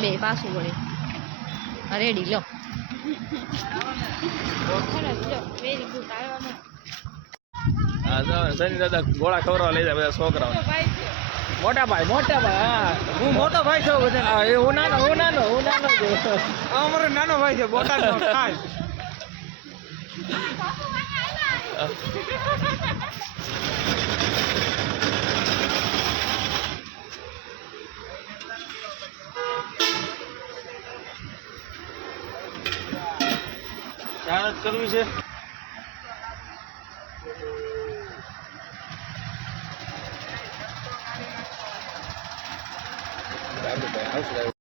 બે પાછું વળી રેડી લો વેરી ગુડ સની દાદા ગોળા ખવડાવવા લઈ જાય બધા છોકરાઓ મોટા ભાઈ હા હું મોટો ભાઈ છું બધા હા, એ હું નાનો છું. અમારો નાનો ભાઈ છે બોટાદનો ખાસ જાહેરાત કરવી છે આવશે